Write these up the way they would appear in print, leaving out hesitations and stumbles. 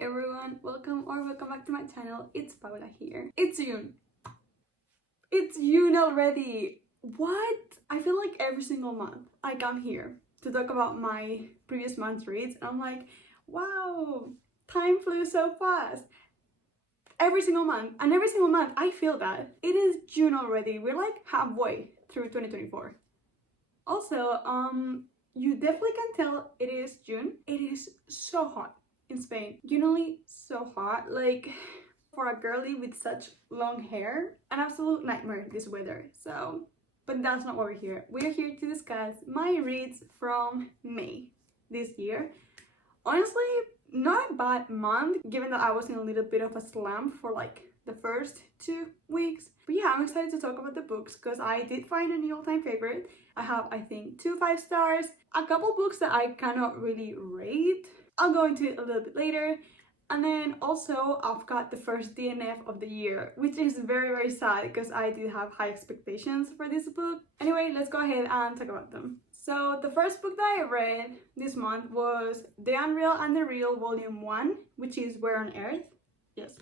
everyone, welcome back to my channel. It's Paula here. It's June. It's June already. What? I feel like every single month I come here to talk about my previous month's reads and I'm like, wow, time flew so fast. Every single month, and every single month I feel that. It is June already. We're like halfway through 2024. Also, you definitely can tell it is June. It is so hot in Spain. Genuinely so hot. Like, for a girly with such long hair, an absolute nightmare this weather. So, but that's not why we're here. We're here to discuss my reads from May this year. Honestly, not a bad month, given that I was in a little bit of a slump for like the first 2 weeks. But yeah, I'm excited to talk about the books because I did find a new all-time favorite. I have, I think, 2 5 stars, a couple books that I cannot really rate. I'll go into it a little bit later. And then also I've got the first DNF of the year, which is very sad because I did have high expectations for this book. Anyway, let's go ahead and talk about them. So the first book that I read this month was The Unreal and the Real Volume 1, which is Where on Earth? Yes,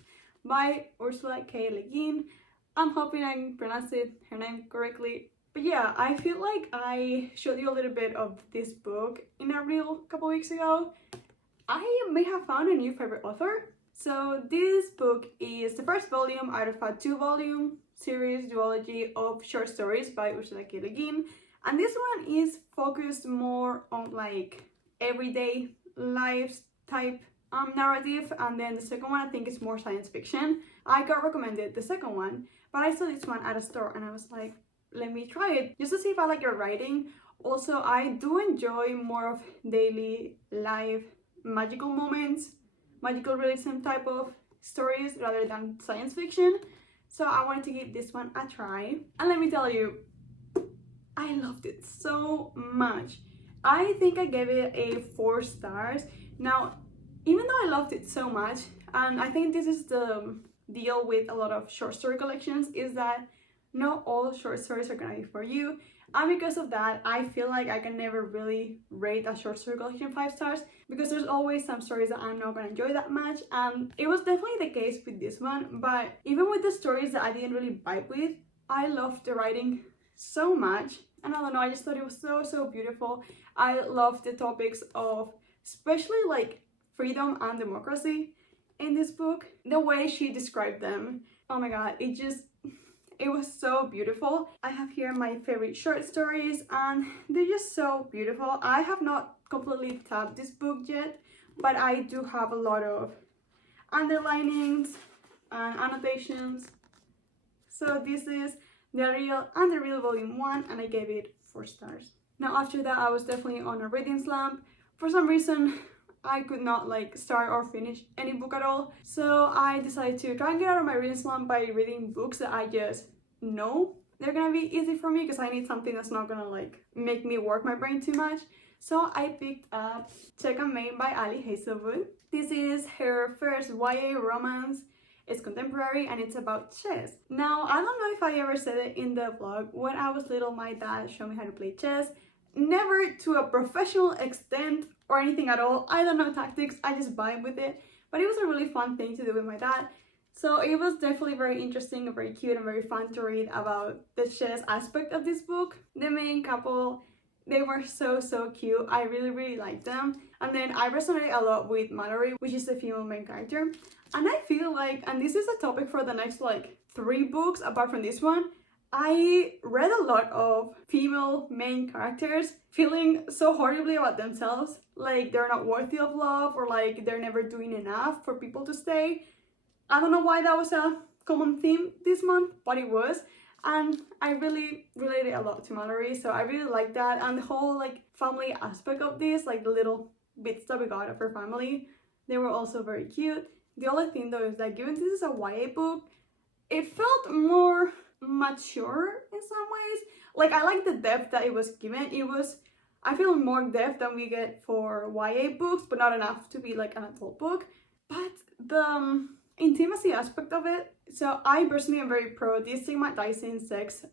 by Ursula K. Le Guin. I'm hoping I pronounced her name correctly. But yeah, I feel like I showed you a little bit of this book in a reel a couple weeks ago. I may have found a new favorite author. So this book is the first volume out of a 2-volume series duology of short stories by Ursula K. Le Guin. And this one is focused more on like everyday lives type narrative, and then the second one I think is more science fiction. I got recommended the second one, but I saw this one at a store and I was like, let me try it just to see if I like your writing. Also, I do enjoy more of daily life magical moments, magical realism type of stories rather than science fiction. So I wanted to give this one a try. And let me tell you, I loved it so much. I think I gave it a 4 stars. Now, even though I loved it so much, and I think this is the deal with a lot of short story collections, is that not all short stories are gonna be for you. And because of that, I feel like I can never really rate a short story collection 5 stars because there's always some stories that I'm not gonna enjoy that much. And it was definitely the case with this one, but even with the stories that I didn't really vibe with, I loved the writing so much. And I don't know, I just thought it was so beautiful. I loved the topics of especially like freedom and democracy in this book. The way she described them, oh my god, it was so beautiful. I have here my favorite short stories and they're just so beautiful. I have not completely tapped this book yet, but I do have a lot of underlinings and annotations. So this is The Unreal and the Real Volume 1 and I gave it 4 stars. Now after that I was definitely on a reading slump. For some reason I could not like start or finish any book at all. So I decided to try and get out of my reading slump by reading books that I just know they're gonna be easy for me because I need something that's not gonna like make me work my brain too much. So I picked up Check and Main by Ali Hazelwood. This is her first YA romance. It's contemporary and it's about chess. Now, I don't know if I ever said it in the vlog. When I was little, my dad showed me how to play chess. Never to a professional extent or anything at all. I don't know tactics, I just vibe with it. But it was a really fun thing to do with my dad. So it was definitely very interesting and very cute and very fun to read about the chess aspect of this book. The main couple, they were so cute. I really liked them. And then I resonated a lot with Mallory, which is the female main character. And I feel like, and this is a topic for the next like 3 books apart from this one, I read a lot of female main characters feeling so horribly about themselves, like they're not worthy of love or like they're never doing enough for people to stay. I don't know why that was a common theme this month, but it was. And I really related a lot to Mallory, so I really liked that. And the whole like family aspect of this, like the little bits that we got of her family, they were also very cute. The only thing though is that given this is a YA book, it felt more mature in some ways. Like I like the depth that it was given. I feel more depth than we get for YA books, but not enough to be like an adult book. But the intimacy aspect of it, so I personally am very pro destigmatizing sex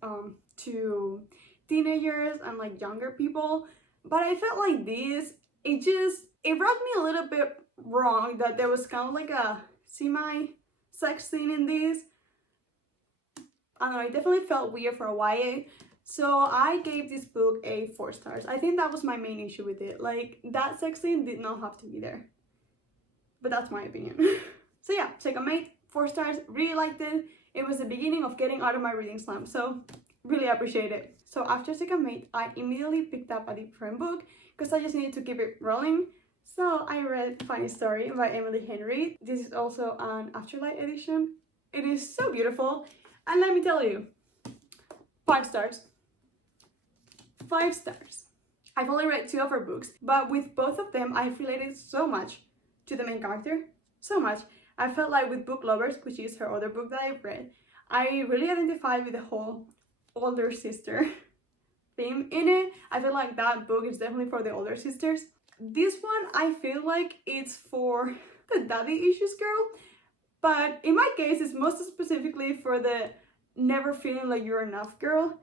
to teenagers and like younger people, but I felt like this, it rubbed me a little bit wrong that there was kind of like a semi-sex scene in this. I don't know, it definitely felt weird for a YA. So I gave this book a 4 stars. I think that was my main issue with it. Like, that sex scene did not have to be there. But that's my opinion. So yeah, Second Mate, 4 stars, really liked it. It was the beginning of getting out of my reading slump, so really appreciate it. So after Second Mate, I immediately picked up a different book because I just needed to keep it rolling. So I read Funny Story by Emily Henry. This is also an Afterlight edition. It is so beautiful. And let me tell you, 5 stars. 5 stars. I've only read 2 of her books, but with both of them, I've related so much to the main character. So much. I felt like with Book Lovers, which is her other book that I've read, I really identified with the whole older sister theme in it. I feel like that book is definitely for the older sisters. This one, I feel like it's for the daddy issues girl, but in my case, it's most specifically for the never feeling like you're enough girl.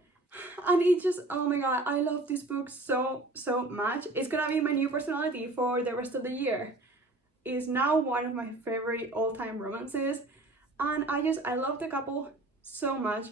And it just, oh my god, I love this book so much. It's gonna be my new personality for the rest of the year. It's now one of my favorite all-time romances, and I love the couple so much.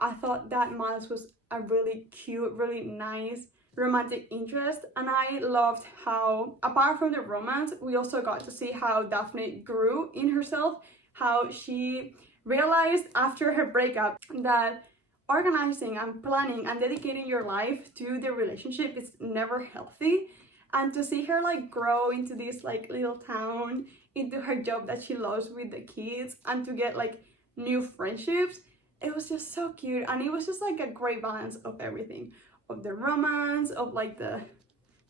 I thought that Miles was a really cute, really nice romantic interest, and I loved how, apart from the romance, we also got to see how Daphne grew in herself, how she realized after her breakup that organizing and planning and dedicating your life to the relationship is never healthy, and to see her like grow into this like little town, into her job that she loves with the kids, and to get like new friendships, it was just so cute. And it was just like a great balance of everything, of the romance, of like the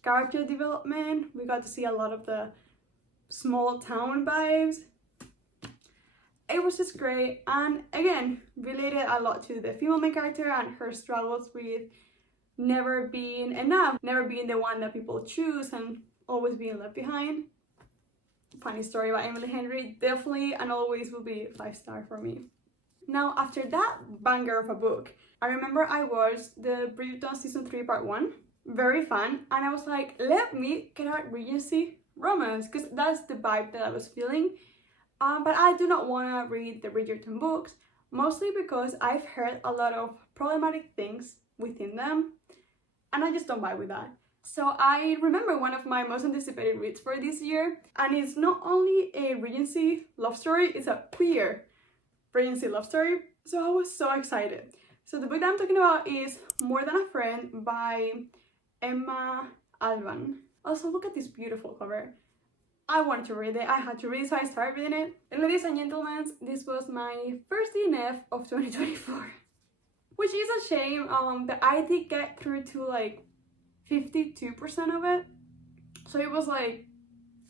character development. We got to see a lot of the small town vibes. It was just great, and again, related a lot to the female main character and her struggles with never being enough, never being the one that people choose, and always being left behind. Funny Story by Emily Henry, definitely and always will be 5 star for me. Now, after that banger of a book, I remember I watched the Bridgerton season 3 part 1, very fun, and I was like, let me get a Regency romance, because that's the vibe that I was feeling. But I do not want to read the Bridgerton books, mostly because I've heard a lot of problematic things within them, and I just don't vibe with that. So I remember one of my most anticipated reads for this year, and it's not only a Regency love story, it's a queer Regency love story, so I was so excited. So the book that I'm talking about is More Than a Friend by Emma Alban. Also, look at this beautiful cover. I wanted to read it, I had to read it, so I started reading it. And ladies and gentlemen, this was my first DNF of 2024. Which is a shame, but I did get through to like 52% of it. So it was like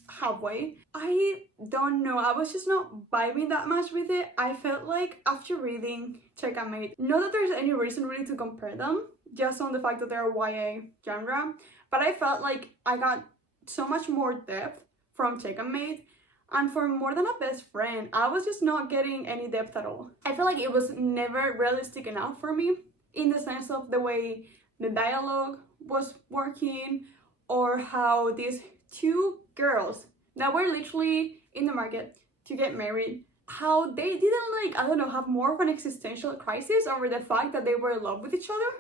halfway. I don't know, I was just not vibing that much with it. I felt like after reading Check and Mate, not that there's any reason really to compare them, just on the fact that they're YA genre, but I felt like I got so much more depth from Check and Mate, and for More Than a Best Friend, I was just not getting any depth at all. I feel like it was never realistic enough for me, in the sense of the way the dialogue was working, or how these 2 girls that were literally in the market to get married, how they didn't like, I don't know, have more of an existential crisis over the fact that they were in love with each other.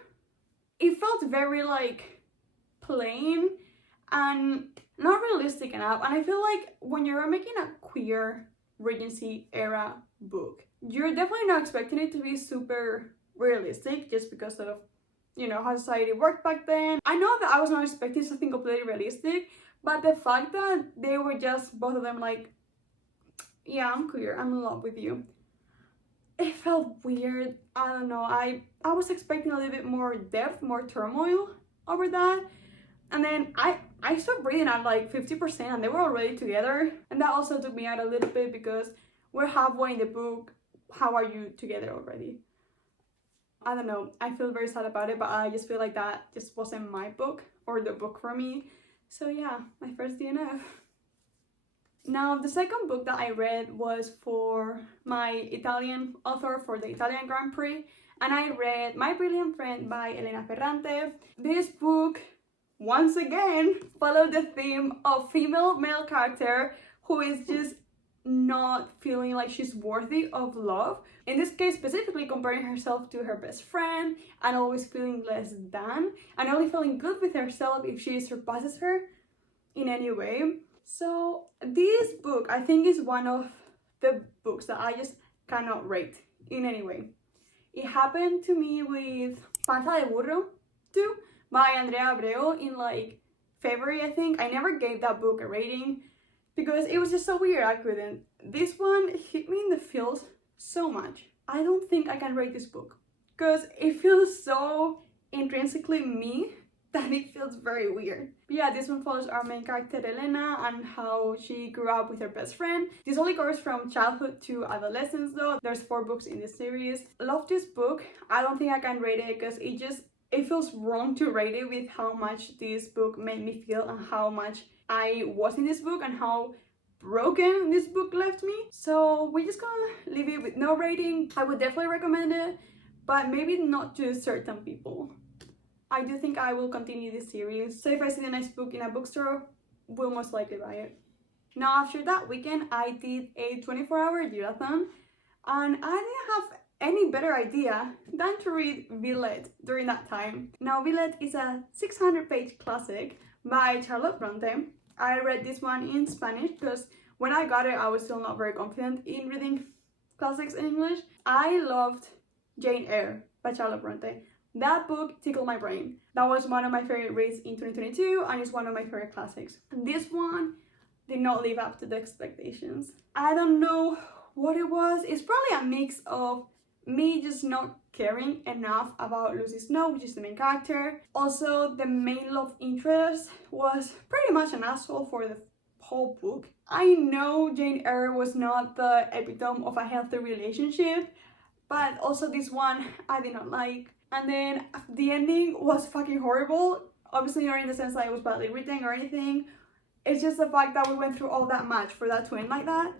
It felt very like plain and not realistic enough, and I feel like when you're making a queer Regency era book, you're definitely not expecting it to be super realistic just because of, you know, how society worked back then. I know that I was not expecting something completely realistic, but the fact that they were just, both of them, like, yeah, I'm queer, I'm in love with you, it felt weird. I don't know, I was expecting a little bit more depth, more turmoil over that. And then I stopped reading at like 50% and they were already together. And that also took me out a little bit because we're halfway in the book. How are you together already? I don't know. I feel very sad about it, but I just feel like that just wasn't my book or the book for me. So yeah, my first DNF. Now, the second book that I read was for my Italian author for the Italian Grand Prix. And I read My Brilliant Friend by Elena Ferrante. This book, once again, followed the theme of female male character who who is just not feeling like she's worthy of love. In this case, specifically comparing herself to her best friend and always feeling less than and only feeling good with herself if she surpasses her in any way. So this book, I think, is one of the books that I just cannot rate in any way. It happened to me with Panza de Burro too by Andrea Abreu in like February, I think. I never gave that book a rating because it was just so weird. I couldn't. This one hit me in the feels so much. I don't think I can rate this book because it feels so intrinsically me that it feels very weird. But yeah, this one follows our main character Elena and how she grew up with her best friend. This only covers from childhood to adolescence though. There's 4 books in this series. Love this book. I don't think I can rate it because it feels wrong to rate it with how much this book made me feel and how much I was in this book and how broken this book left me. So we're just gonna leave it with no rating. I would definitely recommend it, but maybe not to certain people. I do think I will continue this series. So if I see the next book in a bookstore, we'll most likely buy it. Now after that weekend, I did a 24-hour readathon and I didn't have any better idea than to read Villette during that time. Now Villette is a 600-page classic by Charlotte Bronte. I read this one in Spanish because when I got it, I was still not very confident in reading classics in English. I loved Jane Eyre by Charlotte Bronte. That book tickled my brain. That was one of my favorite reads in 2022 and it's one of my favorite classics. This one did not live up to the expectations. I don't know what it was. It's probably a mix of me just not caring enough about Lucy Snow, which is the main character. Also, the main love interest was pretty much an asshole for the whole book. I know Jane Eyre was not the epitome of a healthy relationship, but also this one I did not like. And then the ending was fucking horrible. Obviously not in the sense that it was badly written or anything. It's just the fact that we went through all that much for that to end like that.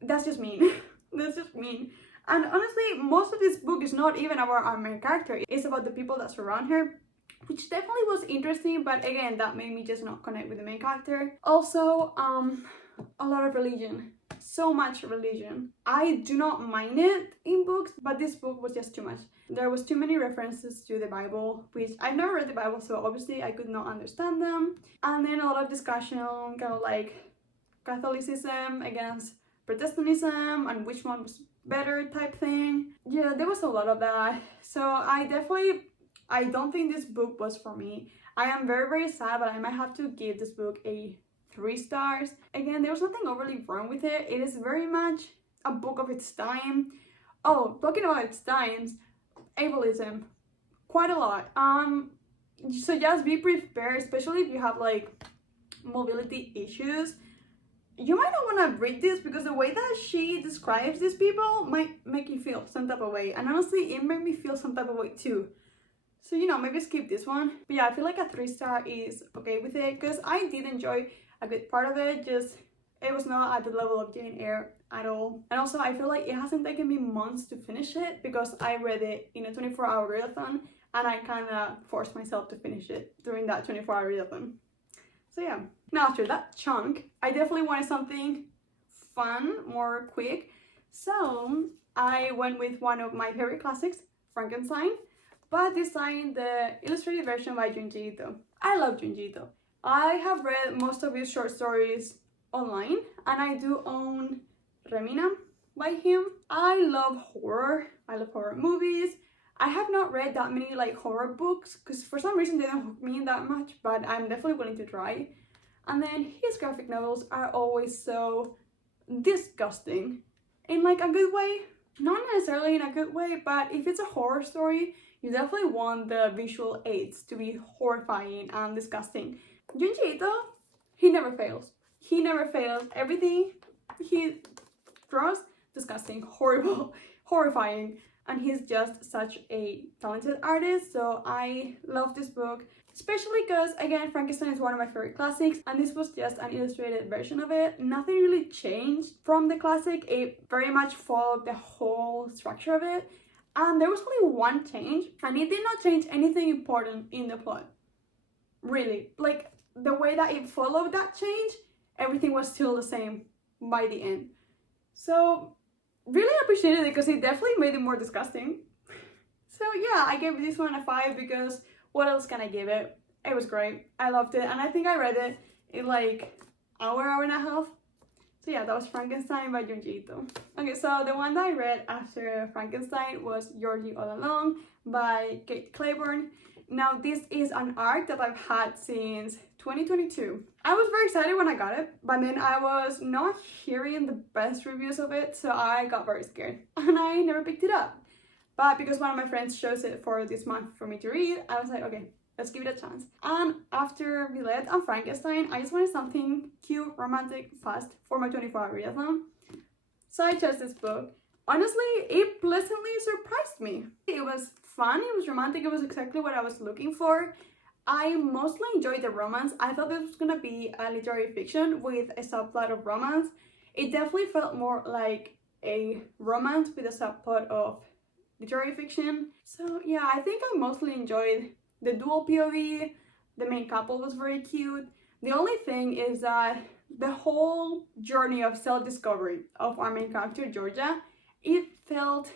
That's just mean. That's just mean. And honestly, most of this book is not even about our main character. It's about the people that surround her, which definitely was interesting, but again, that made me just not connect with the main character. Also, a lot of religion. So much religion. I do not mind it in books, but this book was just too much. There was too many references to the Bible, which I've never read the Bible, so obviously I could not understand them. And then a lot of discussion, kind of like Catholicism against Protestantism and which one was better type thing. Yeah, there was a lot of that. So I don't think this book was for me. I am very, very sad, but I might have to give this book a 3 stars. Again, there was nothing overly wrong with it. It is very much a book of its time. Oh, talking about its times, ableism, quite a lot. So just be prepared, especially if you have like mobility issues. You might not want to read this because the way that she describes these people might make you feel some type of way. And honestly, it made me feel some type of way too. So, you know, maybe skip this one. But yeah, I feel like a 3-star is okay with it because I did enjoy a good part of it. Just, it was not at the level of Jane Eyre at all. And also, I feel like it hasn't taken me months to finish it because I read it in a 24-hour readathon and I kind of forced myself to finish it during that 24-hour readathon. So yeah. Now after that chunk, I definitely wanted something fun, more quick. So I went with one of my favorite classics, Frankenstein, but this time the illustrated version by Junji Ito. I love Junji Ito. I have read most of his short stories online and I do own Remina by him. I love horror. I love horror movies. I have not read that many like horror books because for some reason they don't hook me that much, but I'm definitely willing to try. And then his graphic novels are always so disgusting in like a good way. Not necessarily in a good way, but if it's a horror story, you definitely want the visual aids to be horrifying and disgusting. Junji Ito, he never fails. He never fails. Everything he draws, disgusting, horrible, horrifying. And he's just such a talented artist, so I love this book. Especially because, again, Frankenstein is one of my favorite classics, and this was just an illustrated version of it. Nothing really changed from the classic. It very much followed the whole structure of it. And there was only one change, and it did not change anything important in the plot. Really. Like, the way that it followed that change, everything was still the same by the end. So really appreciated it because it definitely made it more disgusting. So yeah, I gave this one a 5 because what else can I give it? It was great. I loved it, and I think I read it in like hour and a half. So yeah, that was Frankenstein by Junji Ito. Okay, so the one that I read after Frankenstein was Georgie All Along by Kate Claiborne. Now this is an arc that I've had since 2022. I was very excited when I got it, but then I was not hearing the best reviews of it, so I got very scared and I never picked it up. But because one of my friends chose it for this month for me to read, I was like, okay, let's give it a chance. And after Villette and Frankenstein, I just wanted something cute, romantic, fast for my 24-hour readathon. So I chose this book. Honestly, it pleasantly surprised me. It was fun, it was romantic, it was exactly what I was looking for. I mostly enjoyed the romance. I thought this was gonna be a literary fiction with a subplot of romance. It definitely felt more like a romance with a subplot of literary fiction. So yeah, I think I mostly enjoyed the dual POV. The main couple was very cute. The only thing is that the whole journey of self-discovery of our main character, Georgia, it felt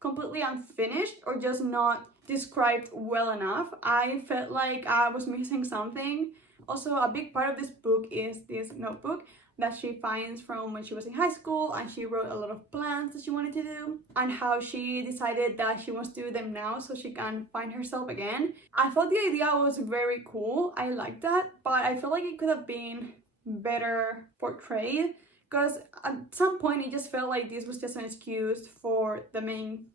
completely unfinished or just not described well enough. I felt like I was missing something. Also, a big part of this book is this notebook that she finds from when she was in high school, and she wrote a lot of plans that she wanted to do and how she decided that she wants to do them now so she can find herself again. I thought the idea was very cool. I liked that, but I feel like it could have been better portrayed because at some point it just felt like this was just an excuse for the main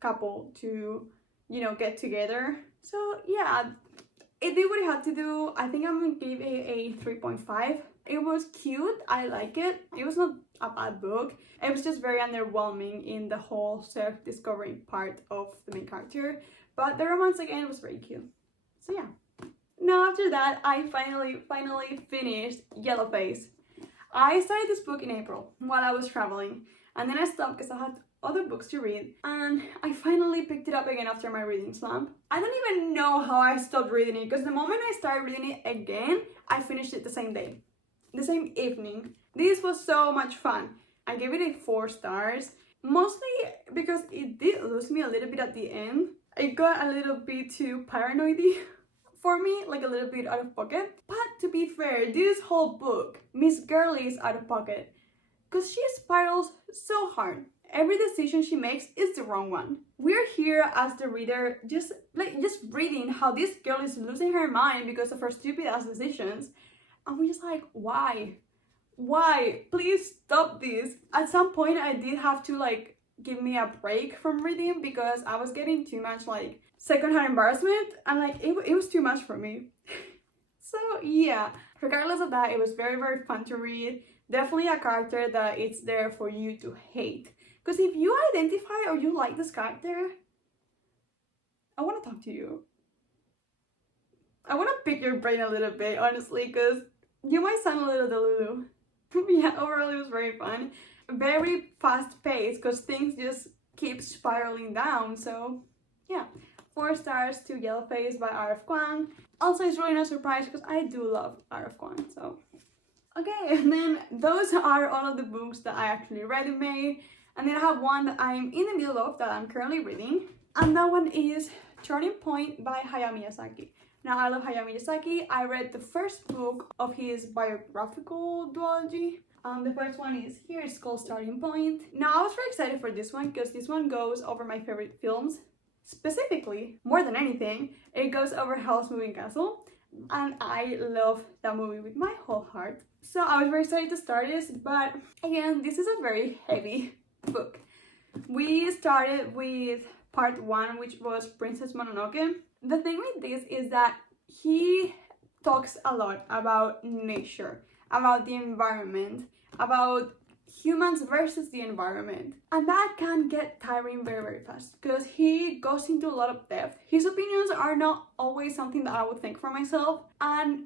couple to, you know, get together. So yeah, it did what it had to do. I think I'm gonna give it a 3.5. It was cute, I like it. It was not a bad book. It was just very underwhelming in the whole self-discovery part of the main character. But the romance again was very cute. So yeah. Now after that, I finally finished Yellowface. I started this book in April while I was traveling, and then I stopped because I had other books to read, and I finally picked it up again after my reading slump. I don't even know how I stopped reading it because the moment I started reading it again, I finished it the same day, the same evening. This was so much fun. I gave it a 4 stars, mostly because it did lose me a little bit at the end. It got a little bit too paranoid-y for me, like a little bit out of pocket. But to be fair, this whole book, Miss Girly is out of pocket because she spirals so hard. Every decision she makes is the wrong one. We're here as the reader just reading how this girl is losing her mind because of her stupid ass decisions. And we're just like, why? Why? Please stop this. At some point I did have to like give me a break from reading because I was getting too much like secondhand embarrassment, and like it was too much for me. So yeah, regardless of that, it was very fun to read. Definitely a character that it's there for you to hate. Because if you identify or you like this character, I want to talk to you. I want to pick your brain a little bit, honestly, because you might sound a little delulu. Yeah, overall it was very fun. Very fast paced because things just keep spiraling down. So yeah, 4 stars to Yellowface by R.F. Kuang. Also, it's really no surprise because I do love R.F. Kuang, so. Okay, and then those are all of the books that I actually read in May. And then I have one that I'm in the middle of that I'm currently reading. And that one is Turning Point by Hayao Miyazaki. Now, I love Hayao Miyazaki. I read the first book of his biographical duology. The first one is here, it's called Starting Point. Now, I was very excited for this one because this one goes over my favorite films. Specifically, more than anything, it goes over Howl's Moving Castle. And I love that movie with my whole heart. So I was very excited to start this, but again, this is a very heavy book. We started with part 1, which was Princess Mononoke. The thing with this is that he talks a lot about nature, about the environment, about humans versus the environment, and that can get tiring very fast because he goes into a lot of depth. His opinions are not always something that I would think for myself, and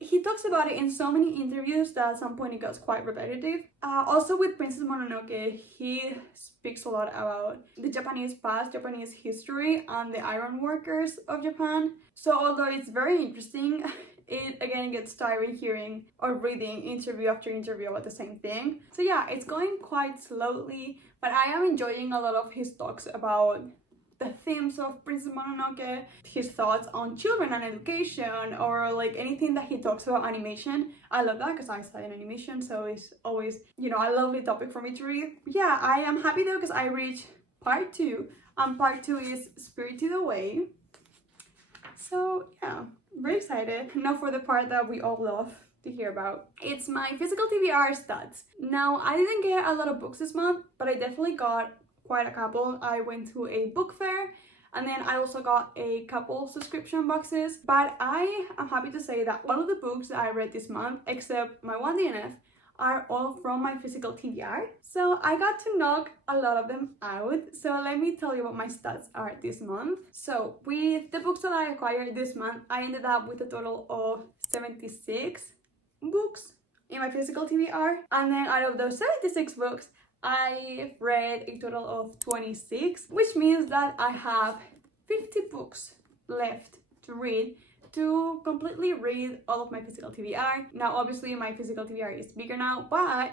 he talks about it in so many interviews that at some point it gets quite repetitive. Also with Princess Mononoke, he speaks a lot about the Japanese past, Japanese history, and the iron workers of Japan. So although it's very interesting, it again gets tiring hearing or reading interview after interview about the same thing. So yeah, it's going quite slowly, but I am enjoying a lot of his talks about the themes of Princess Mononoke, his thoughts on children and education, or like anything that he talks about animation. I love that because I study animation, so it's always, you know, a lovely topic for me to read. Yeah, I am happy though because I reached part 2, and part 2 is Spirited Away. So yeah, very excited. Now for the part that we all love to hear about. It's my physical TBR stats. Now, I didn't get a lot of books this month, but I definitely got quite a couple. I went to a book fair, and then I also got a couple subscription boxes. But I am happy to say that all of the books that I read this month, except my one DNF, are all from my physical TBR. So I got to knock a lot of them out. So let me tell you what my stats are this month. So with the books that I acquired this month, I ended up with a total of 76 books in my physical TBR. And then out of those 76 books, I read a total of 26, which means that I have 50 books left to read to completely read all of my physical TBR. Now, obviously, my physical TBR is bigger now, but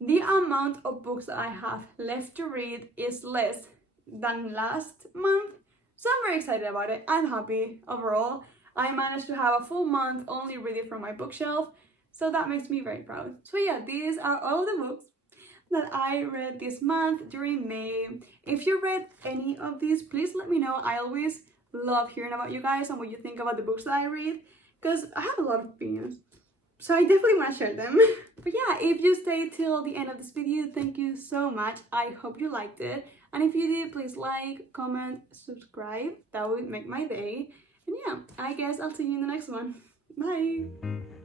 the amount of books that I have left to read is less than last month. So I'm very excited about it. I'm happy overall. I managed to have a full month only reading from my bookshelf, so that makes me very proud. So yeah, these are all the books that I read this month during May. If you read any of these, please let me know. I always love hearing about you guys and what you think about the books that I read, because I have a lot of opinions, so I definitely want to share them. But yeah, if you stayed till the end of this video, thank you so much. I hope you liked it, and if you did, please like, comment, subscribe. That would make my day. And yeah, I guess I'll see you in the next one. Bye!